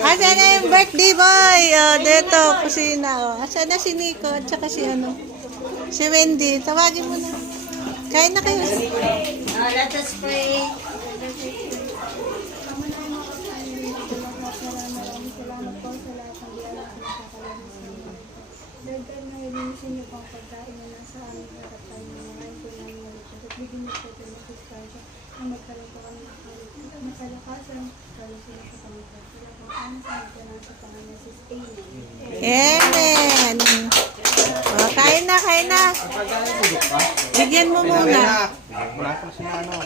Asan na yung birthday boy? Oh, dito, kusina. Oh. Asan na si Nico at saka si ano? Si Wendy. Tawagin mo na. Kain na kayo. Let us pray. Dagdag na ilinisin niyo pang pagkain na nasa aming harapan ng mga ito na nilalakas at bigyan niyo po ito ng sustansya na magkaroon pa kami ng makalakasan kaya sila sa pangkat. Sila pang anas na magkaroon sa panganesis. Amen. Amen. Oh, kain na, kain na. Bigyan mo muna. Wala ko si ano.